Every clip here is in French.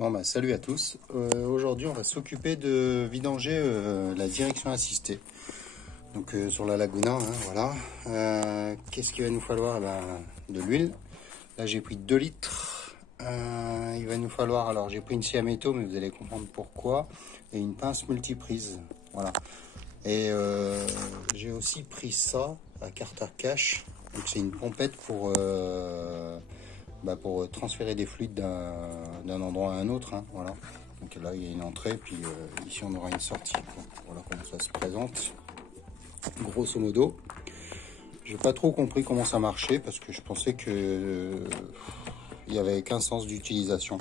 Bon bah salut à tous. Aujourd'hui on va s'occuper de vidanger la direction assistée. Donc sur la Laguna, hein, voilà. Qu'est-ce qu'il va nous falloir? De l'huile. Là j'ai pris 2 litres. Il va nous falloir, alors j'ai pris une scie à métaux, mais vous allez comprendre pourquoi. Et une pince multiprise. Voilà. Et j'ai aussi pris ça à Carter Cash. Donc c'est une pompette pour transférer des fluides d'un endroit à un autre, hein, voilà. Donc là il y a une entrée, puis ici on aura une sortie, quoi. Voilà comment ça se présente grosso modo. J'ai pas trop compris comment ça marchait parce que je pensais que il y avait qu'un sens d'utilisation.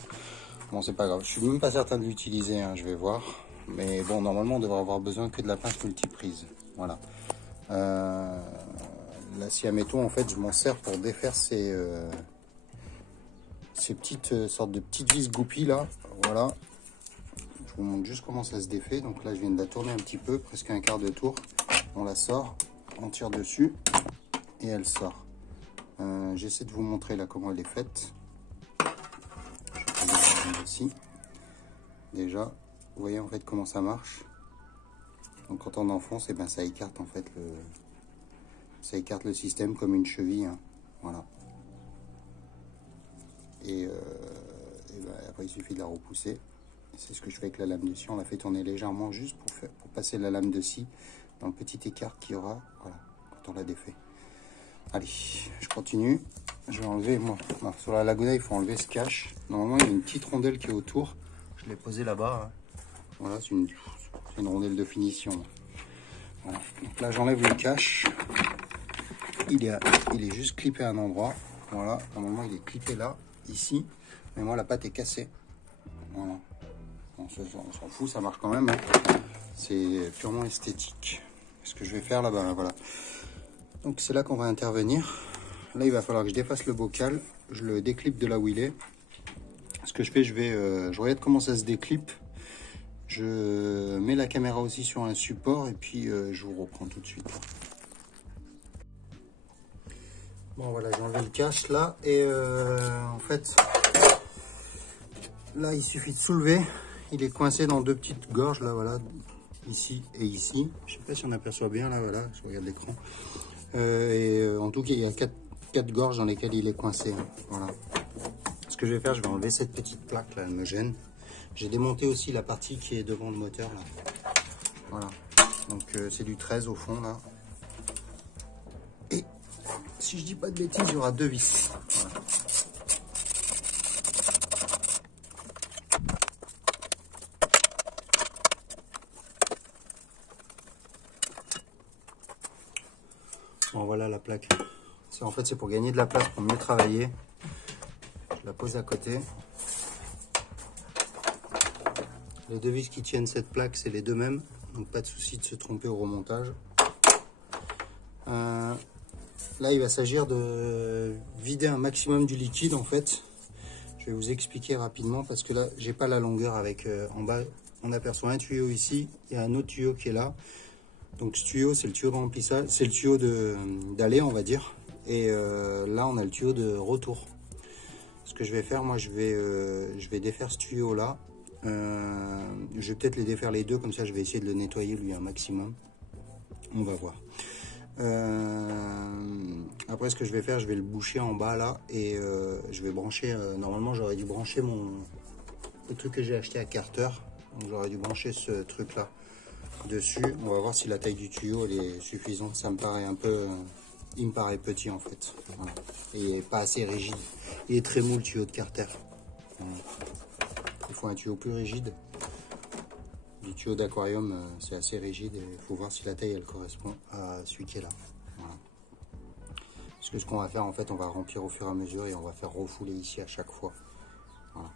Bon, c'est pas grave, je suis même pas certain de l'utiliser, hein, je vais voir, mais bon, normalement on devrait avoir besoin que de la pince multiprise. Voilà. La scie à métaux, en fait je m'en sers pour défaire ces petites sortes de petites vis goupilles là. Voilà, je vous montre juste comment ça se défait. Donc là je viens de la tourner un petit peu, presque un quart de tour. On la sort, on tire dessus et elle sort. J'essaie de vous montrer là comment elle est faite. Ici déjà vous voyez en fait comment ça marche. Donc quand on enfonce, et ben ça écarte en fait le système comme une cheville, hein. Voilà. Et ben, après il suffit de la repousser. C'est ce que je fais avec la lame de scie. On la fait tourner légèrement juste pour passer la lame de scie dans le petit écart qu'il y aura, voilà, quand on la défait. Allez, je continue. Je vais enlever, moi, sur la Laguna il faut enlever ce cache. Normalement il y a une petite rondelle qui est autour. Je l'ai posée là-bas, hein. Voilà, c'est une rondelle de finition. Voilà. Donc là j'enlève le cache. Il est juste clippé à un endroit. Voilà, normalement il est clippé là, ici. Mais moi la pâte est cassée. Voilà. On s'en fout, ça marche quand même, hein. C'est purement esthétique. Ce que je vais faire là, ben voilà. Donc c'est là qu'on va intervenir. Là il va falloir que je défasse le bocal. Je le déclipe de là où il est. Ce que je fais, je regarde comment ça se déclipe. Je mets la caméra aussi sur un support et puis je vous reprends tout de suite. Bon voilà, j'ai enlevé le cache là et en fait là il suffit de soulever. Il est coincé dans 2 petites gorges là, voilà, ici et ici. Je sais pas si on aperçoit bien là, voilà, je regarde l'écran. En tout cas il y a 4 gorges dans lesquelles il est coincé, hein. Voilà. Ce que je vais faire, je vais enlever cette petite plaque là, elle me gêne. J'ai démonté aussi la partie qui est devant le moteur là. Voilà. Donc c'est du 13 au fond là. Et si je dis pas de bêtises, il y aura 2 vis. Voilà. Bon voilà la plaque. En fait c'est pour gagner de la place, pour mieux travailler. Je la pose à côté. Les 2 vis qui tiennent cette plaque, c'est les 2 mêmes. Donc pas de souci de se tromper au remontage. Là il va s'agir de vider un maximum du liquide en fait. Je vais vous expliquer rapidement parce que là j'ai pas la longueur avec en bas. On aperçoit un tuyau ici, il y a un autre tuyau qui est là. Donc ce tuyau c'est le tuyau de remplissage, c'est le tuyau d'aller on va dire. Et là on a le tuyau de retour. Ce que je vais faire, moi je vais défaire ce tuyau là. Je vais peut-être les défaire les deux, comme ça je vais essayer de le nettoyer lui un maximum. On va voir. Après ce que je vais faire, je vais le boucher en bas là et je vais brancher. Normalement j'aurais dû brancher le truc que j'ai acheté à Carter. Donc j'aurais dû brancher ce truc là dessus. On va voir si la taille du tuyau elle est suffisante. Ça me paraît un peu, il me paraît petit en fait. Voilà. Et il n'est pas assez rigide. Il est très mou le tuyau de Carter. Voilà. Il faut un tuyau plus rigide. Du tuyau d'aquarium, c'est assez rigide et il faut voir si la taille elle correspond à celui qui est là. Voilà. Parce que ce qu'on va faire en fait, on va remplir au fur et à mesure et on va faire refouler ici à chaque fois. Voilà.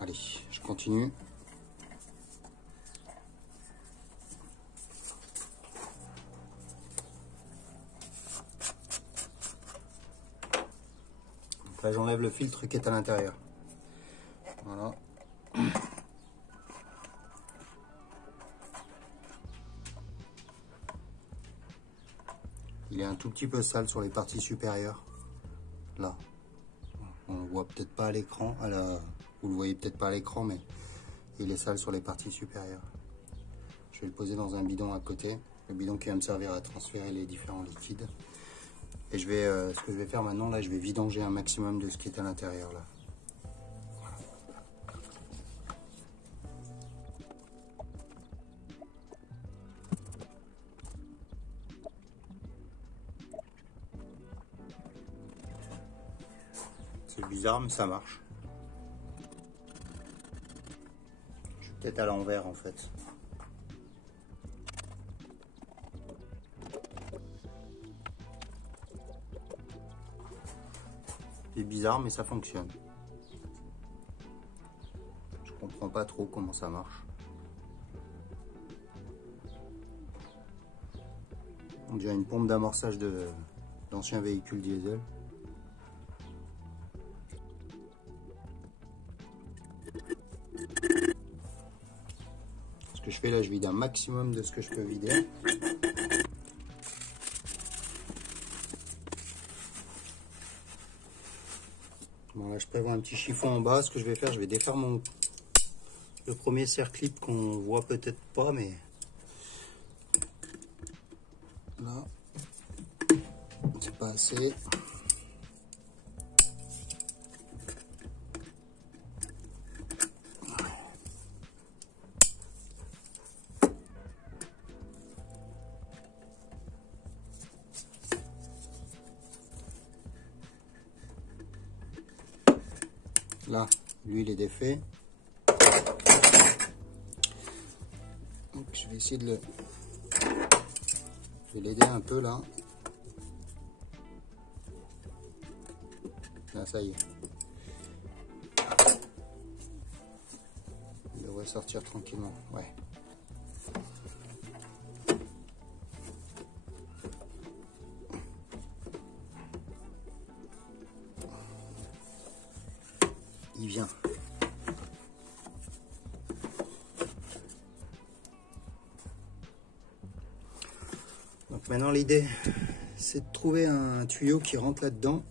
Allez, je continue. Donc là j'enlève le filtre qui est à l'intérieur. Voilà. Il est un tout petit peu sale sur les parties supérieures. Là. On ne voit peut-être pas à l'écran, Vous le voyez peut-être pas à l'écran, mais il est sale sur les parties supérieures. Je vais le poser dans un bidon à côté, le bidon qui va me servir à transférer les différents liquides. Et je vais, ce que je vais faire maintenant, là, je vais vidanger un maximum de ce qui est à l'intérieur là. Voilà. C'est bizarre, mais ça marche. Je suis peut-être à l'envers en fait. C'est bizarre, mais ça fonctionne. Je comprends pas trop comment ça marche. On dirait une pompe d'amorçage d'anciens véhicules diesel. Ce que je fais là, je vide un maximum de ce que je peux vider. Bon, là je prévois un petit chiffon en bas. Ce que je vais faire, je vais défaire le premier serre-clip qu'on voit peut-être pas, mais là c'est pas assez. Là, l'huile est défait. Donc, je vais essayer de l'aider un peu là. Là, ça y est. Il devrait sortir tranquillement. Ouais. Il vient. Donc maintenant l'idée c'est de trouver un tuyau qui rentre là-dedans,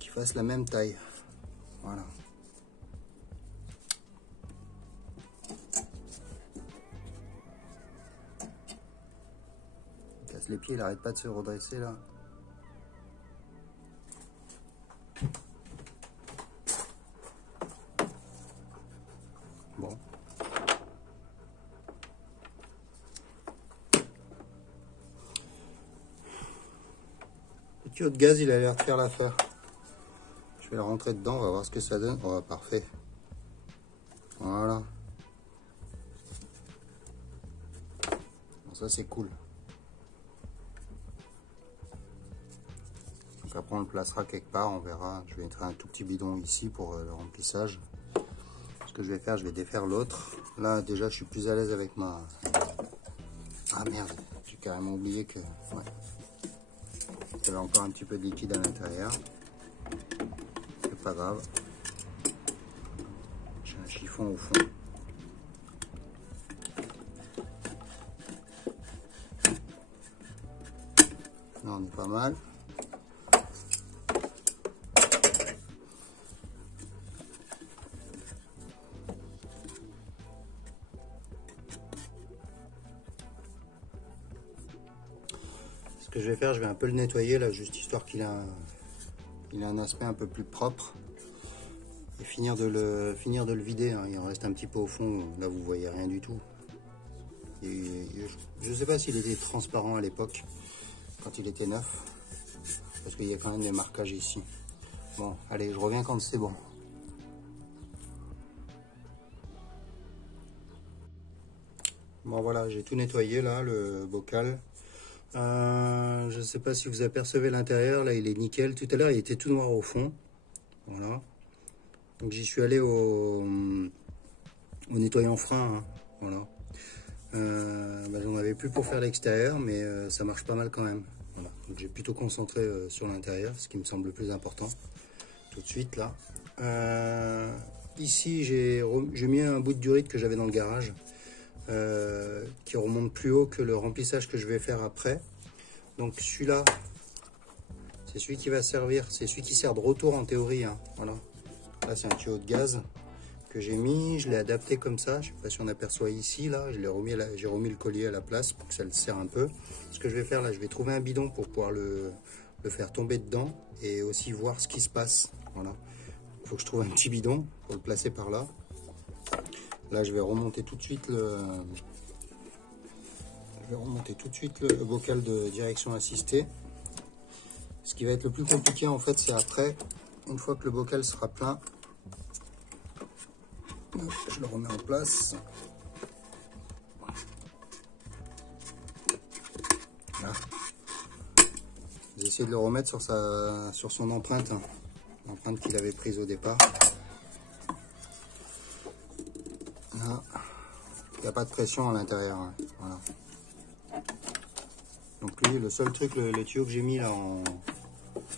qui fasse la même taille. Voilà. Il casse les pieds, il n'arrête pas de se redresser là. Bon. Le tuyau de gaz, il a l'air de faire l'affaire. Je vais le rentrer dedans, on va voir ce que ça donne. Oh, parfait. Voilà. Bon, ça, c'est cool. Donc après, on le placera quelque part, on verra. Je vais mettre un tout petit bidon ici pour le remplissage. Ce que je vais faire, je vais défaire l'autre. Là, déjà, je suis plus à l'aise avec ma... Ah merde, j'ai carrément oublié que... Ouais. Il y avait encore un petit peu de liquide à l'intérieur. C'est pas grave. J'ai un chiffon au fond. Là, on est pas mal. Ce que je vais faire, je vais un peu le nettoyer là, juste histoire qu'il a un aspect un peu plus propre. Et finir de le vider, hein. Il en reste un petit peu au fond, là vous voyez rien du tout. Et je ne sais pas s'il était transparent à l'époque, quand il était neuf, parce qu'il y a quand même des marquages ici. Bon, allez, je reviens quand c'est bon. Bon voilà, j'ai tout nettoyé là, le bocal. Je ne sais pas si vous apercevez l'intérieur, là il est nickel. Tout à l'heure il était tout noir au fond. Voilà. Donc j'y suis allé au nettoyant frein. Hein. Voilà. J'en avais plus pour faire l'extérieur, mais ça marche pas mal quand même. Voilà. Donc j'ai plutôt concentré sur l'intérieur, ce qui me semble le plus important. Tout de suite là. Ici j'ai mis un bout de durite que j'avais dans le garage. Qui remonte plus haut que le remplissage que je vais faire après. Donc celui-là, c'est celui qui va servir, c'est celui qui sert de retour en théorie. Hein. Voilà. Là, c'est un tuyau de gaz que j'ai mis. Je l'ai adapté comme ça. Je ne sais pas si on aperçoit ici. Là, j'ai remis le collier à la place pour que ça le serre un peu. Ce que je vais faire là, je vais trouver un bidon pour pouvoir le faire tomber dedans et aussi voir ce qui se passe. Voilà. Il faut que je trouve un petit bidon pour le placer par là. Là, je vais remonter tout de suite le bocal de direction assistée. Ce qui va être le plus compliqué en fait, c'est après, une fois que le bocal sera plein, je le remets en place. Là. J'ai essayé de le remettre sur son empreinte, hein, l'empreinte qu'il avait prise au départ. Là, il n'y a pas de pression à l'intérieur. Hein. Voilà. Donc lui, le seul truc, les tuyaux que j'ai mis là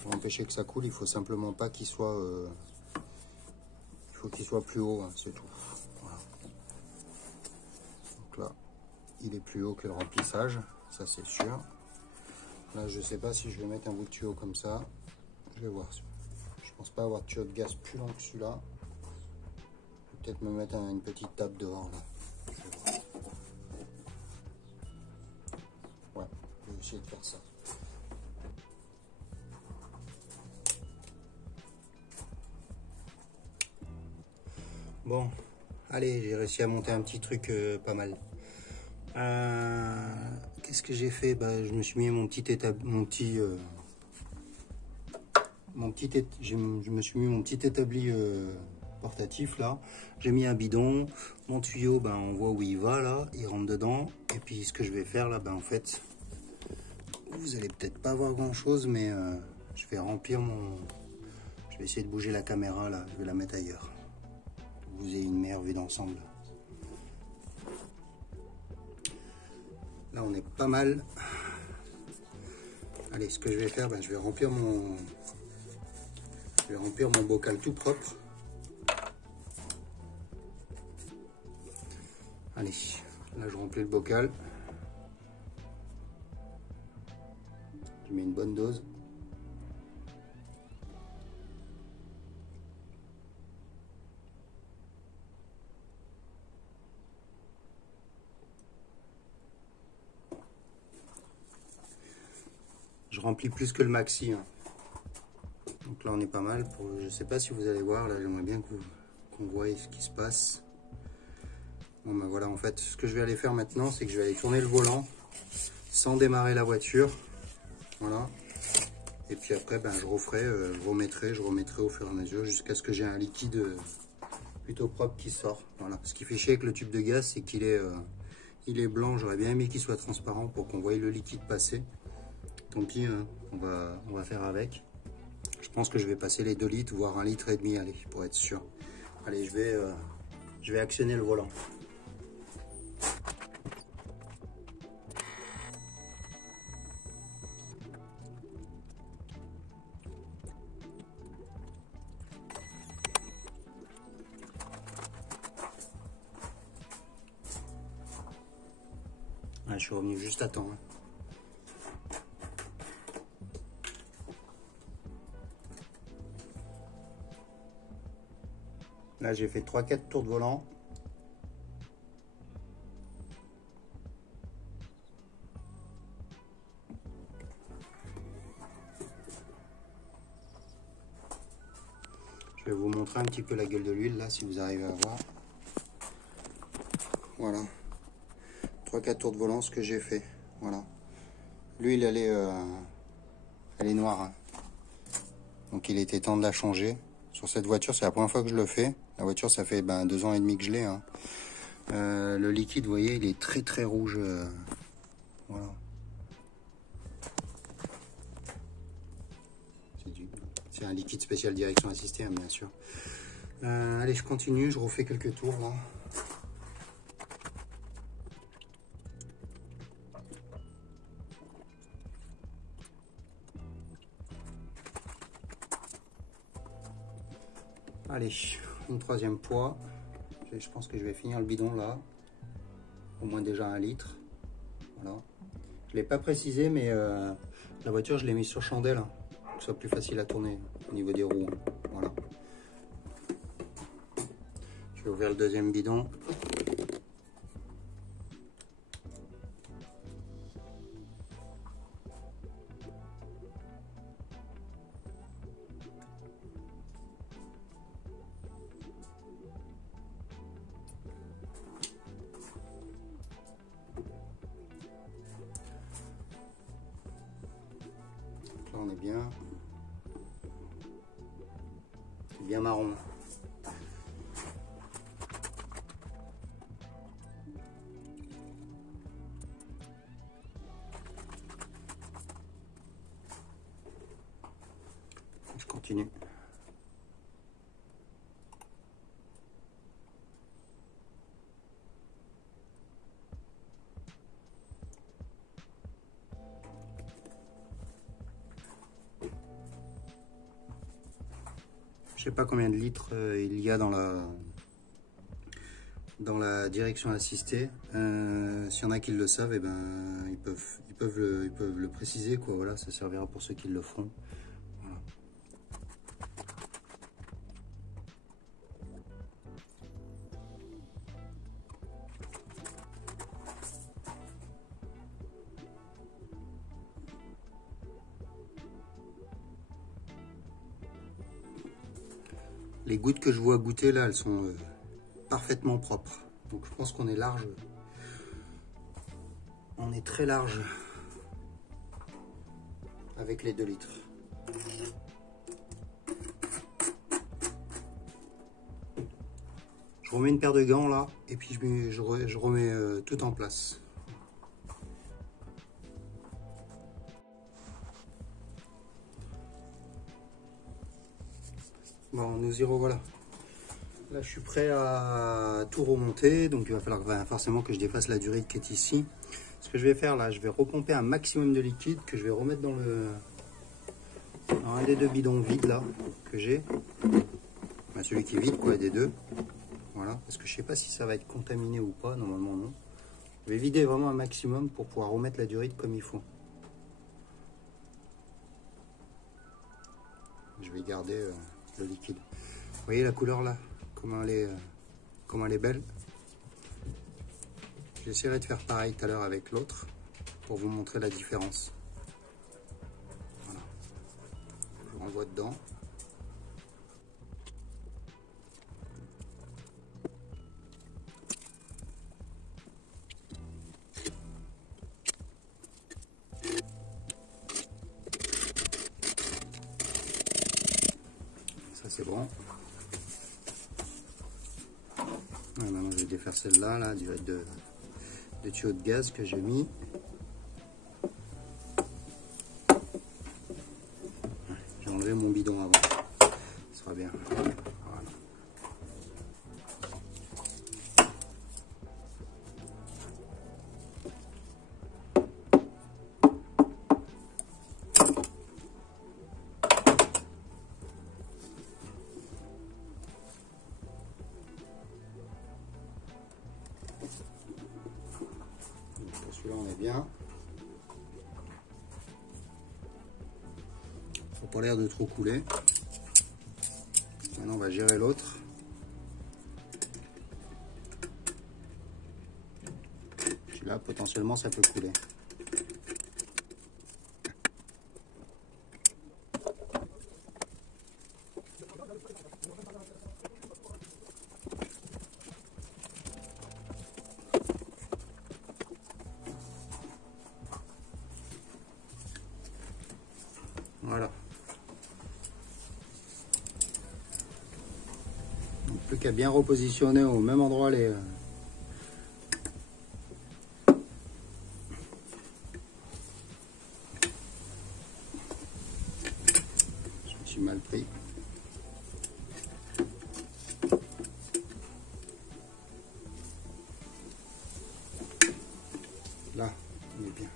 pour empêcher que ça coule, il faut simplement pas qu'il soit, il faut qu'il soit plus haut, hein, c'est tout. Voilà. Donc là, il est plus haut que le remplissage, ça c'est sûr. Là, je sais pas si je vais mettre un bout de tuyau comme ça. Je vais voir. Je pense pas avoir de tuyau de gaz plus long que celui-là. Peut-être me mettre une petite table dehors là. Je vais voir. Ouais, je vais essayer de faire ça. Bon, allez, j'ai réussi à monter un petit truc pas mal. Qu'est-ce que j'ai fait? Bah, je me suis mis je me suis mis mon petit établi portatif là. J'ai mis un bidon, mon tuyau, ben on voit où il va là, il rentre dedans. Et puis ce que je vais faire là, ben en fait, vous allez peut-être pas voir grand chose, mais je vais remplir je vais essayer de bouger la caméra là, je vais la mettre ailleurs. Pour que vous ayez une meilleure vue d'ensemble. Là on est pas mal. Allez, ce que je vais faire, ben, je vais remplir mon bocal tout propre. Allez, là je remplis le bocal. Je mets une bonne dose. Je remplis plus que le maxi. Hein. Donc là on est pas mal. Je sais pas si vous allez voir, là j'aimerais bien qu'on voie ce qui se passe. Bon ben voilà, en fait ce que je vais aller faire maintenant, c'est que je vais aller tourner le volant sans démarrer la voiture. Voilà. Et puis après ben, je remettrai au fur et à mesure jusqu'à ce que j'ai un liquide plutôt propre qui sort. Voilà. Ce qui fait chier avec le tube de gaz, c'est qu'il est blanc. J'aurais bien aimé qu'il soit transparent pour qu'on voie le liquide passer. Tant pis, hein, on va faire avec. Je pense que je vais passer les 2 litres, voire 1,5 litre, allez, pour être sûr. Allez, je vais actionner le volant. Ah, je suis revenu juste à temps. Hein. Là, j'ai fait 3-4 tours de volant. Je vais vous montrer un petit peu la gueule de l'huile, là, si vous arrivez à voir. Voilà. 3-4 tours de volant, ce que j'ai fait. Voilà. L'huile, elle est noire. Hein. Donc, il était temps de la changer. Sur cette voiture, c'est la première fois que je le fais. La voiture, ça fait 2 ans et demi que je l'ai. Hein. Le liquide, vous voyez, il est très très rouge. Voilà. C'est un liquide spécial direction assistée, hein, bien sûr. Allez, je continue, je refais quelques tours là. Allez, une 3e fois. Je pense que je vais finir le bidon là. Au moins déjà 1 litre. Voilà. Je ne l'ai pas précisé, mais la voiture, je l'ai mise sur chandelle. Hein, pour que ce soit plus facile à tourner au niveau des roues. Voilà. Je vais ouvrir le deuxième bidon. Là on est bien. C'est bien marron. Je continue. Je sais pas combien de litres il y a dans la direction assistée. S'il y en a qui le savent, eh ben, ils peuvent le préciser, quoi. Voilà, ça servira pour ceux qui le feront. Voilà. Les gouttes que je vois goûter là, elles sont parfaitement propres. Donc je pense qu'on est large. On est très large avec les 2 litres. Je remets une paire de gants là et puis je remets tout en place. Bon, nous y revoilà. Là, je suis prêt à tout remonter, donc il va falloir forcément que je défasse la durite qui est ici. Ce que je vais faire là, je vais repomper un maximum de liquide que je vais remettre dans un des 2 bidons vides là que j'ai. Enfin, celui qui est vide, quoi, des 2. Voilà, parce que je sais pas si ça va être contaminé ou pas, normalement non. Je vais vider vraiment un maximum pour pouvoir remettre la durite comme il faut. Je vais garder le liquide. Vous voyez la couleur là, comment elle est belle. J'essaierai de faire pareil tout à l'heure avec l'autre pour vous montrer la différence. Voilà. Je renvoie dedans. Ça c'est bon. Ouais, maintenant je vais défaire celle-là, là, du tuyau de gaz que j'ai mis. J'ai enlevé mon bidon avant. Ça sera bien. Voilà. Celui-là on est bien. Ça n'a pas l'air de trop couler. Maintenant on va gérer l'autre. Celui-là potentiellement ça peut couler. Voilà. Donc, plus qu'à bien repositionner au même endroit les... Je me suis mal pris. Là, on est bien.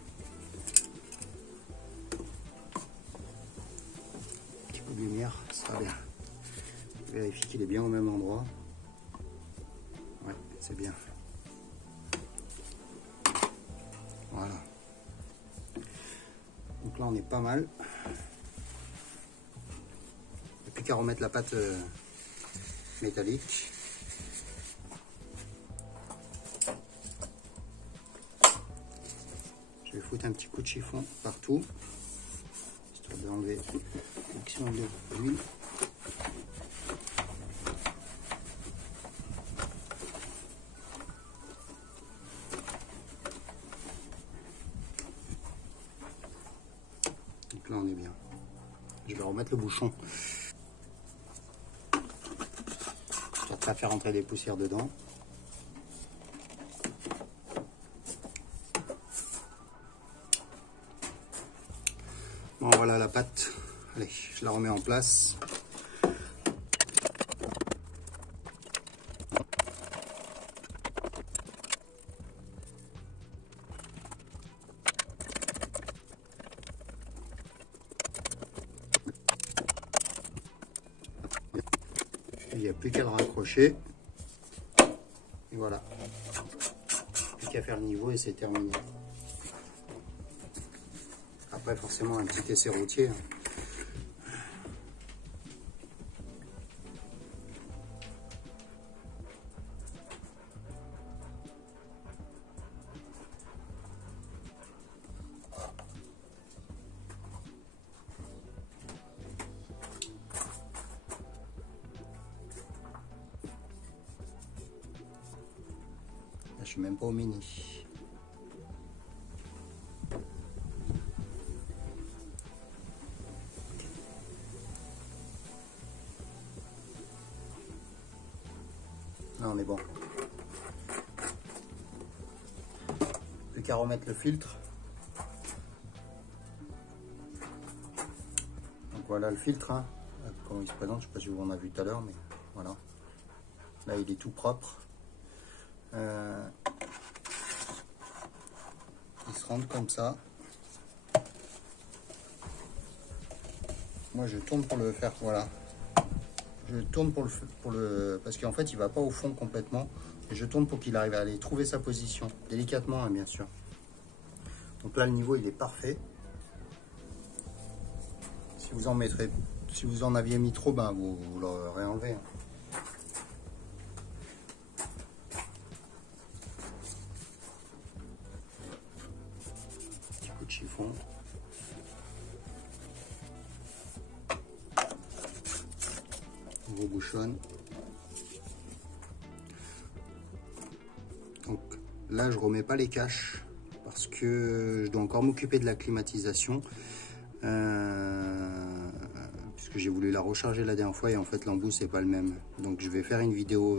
Un petit peu de lumière, ça va bien. Je vérifie qu'il est bien au même endroit. Ouais, c'est bien. Voilà. Donc là, on est pas mal. Il n'y a plus qu'à remettre la pâte métallique. Je vais foutre un petit coup de chiffon partout, histoire d'enlever le maximum d'huile. Donc là on est bien. Je vais remettre le bouchon. Je vais pas faire rentrer des poussières dedans. Bon voilà la pâte. Allez, je la remets en place. Il n'y a plus qu'à le raccrocher. Et voilà. Plus qu'à faire le niveau et c'est terminé. Après forcément un petit essai routier. Là, je suis même pas au mini. Là on est bon. Plus qu'à remettre le filtre. Donc voilà le filtre, hein. Comment il se présente, je ne sais pas si vous en avez vu tout à l'heure, mais voilà. Là il est tout propre. Il se rentre comme ça. Moi je tourne pour le faire, voilà. Je tourne pour le parce qu'en fait il va pas au fond complètement. Et je tourne pour qu'il arrive à aller trouver sa position, délicatement hein, bien sûr. Donc là le niveau il est parfait. Si vous en mettrez, si vous en aviez mis trop, ben vous l'aurez enlevé. Petit coup de chiffon. On rebouchonne. Donc là je remets pas les caches parce que je dois encore m'occuper de la climatisation. Puisque j'ai voulu la recharger la dernière fois et en fait l'embout c'est pas le même. Donc je vais faire une vidéo,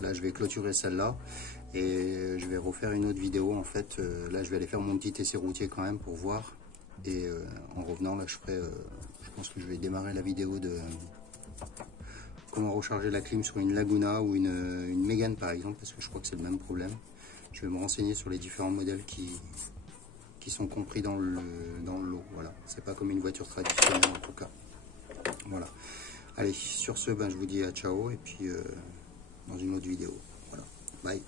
là je vais clôturer celle-là et je vais refaire une autre vidéo en fait. Là je vais aller faire mon petit essai routier quand même pour voir. Et en revenant là je ferai, je pense que je vais démarrer la vidéo de comment recharger la clim sur une Laguna ou une Mégane par exemple, parce que je crois que c'est le même problème. Je vais me renseigner sur les différents modèles qui sont compris dans le lot. Voilà, c'est pas comme une voiture traditionnelle en tout cas. Voilà. Allez, sur ce, ben, je vous dis à ciao et puis dans une autre vidéo. Voilà, bye.